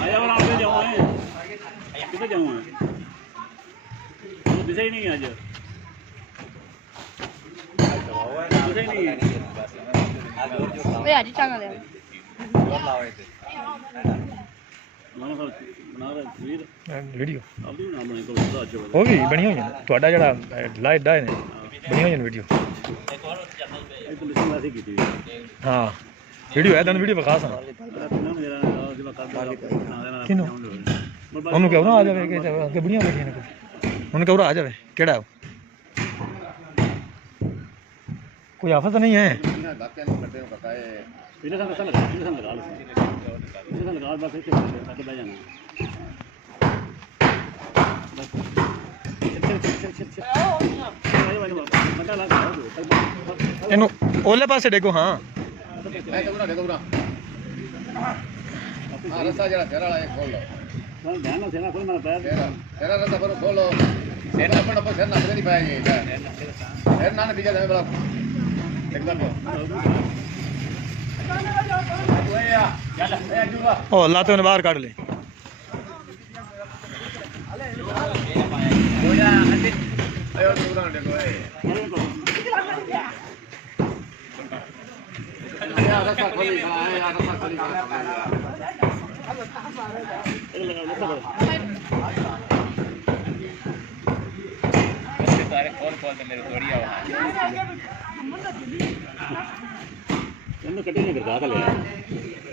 आया और आगे जाओ है किधर जाऊँ है दिशा ही नहीं है आज दिशा ही नहीं है वे आज चांगा ले ਵੀਡੀਓ अभी ना बने को आज ਉਹ ਵੀ ਬਣੀ ਹੋਈ ਹੈ ਤੁਹਾਡਾ ਜਿਹੜਾ ਲਾਈਵ ਦਾ ਨੇ ਬਣੀ ਹੋਈ ਹੈ ਵੀਡੀਓ एक तो लिखना ऐसी की थी ਹਾਂ ਵੀਡੀਓ ਹੈ ਤੁਹਾਨੂੰ ਵੀਡੀਓ ਵਿਖਾ ਸਾਂ ਕਿਨੂੰ ਉਹਨੂੰ ਕਹੋ ਨਾ ਆ ਜਾਵੇ ਕਿ ਅੱਗੇ ਬੜੀਆਂ ਬੈਠੀਆਂ ਨੇ ਉਹਨੂੰ ਕਹੋ ਆ ਜਾਵੇ ਕਿਹੜਾ ਉਹ? ਕੋਈ ਆਫਤ ਨਹੀਂ ਹੈ इधर से लगा बस ऐसे आके बैठ जाना ਇਹਨੂੰ ਉਹਲੇ ਪਾਸੇ ਡੇਗੋ ਹਾਂ रस्ता जरा तेरा वाला एक खोल लो ध्यान से ना कोई ना पैर तेरा रस्ता पर खोलो सेना अपन अपन सेना नहीं पाएंगे फिर ना पीछे जाए बड़ा एकदम ਉਹ ਅੱਲਾ ਤੋਂ ਬਾਹਰ ਕੱਢ ਲੈ ayo turun deh ya rasa kholi ya rasa kholi सारे कॉल पे मेरे थोड़ी आवाज इन्हें कटिंग करवा के ले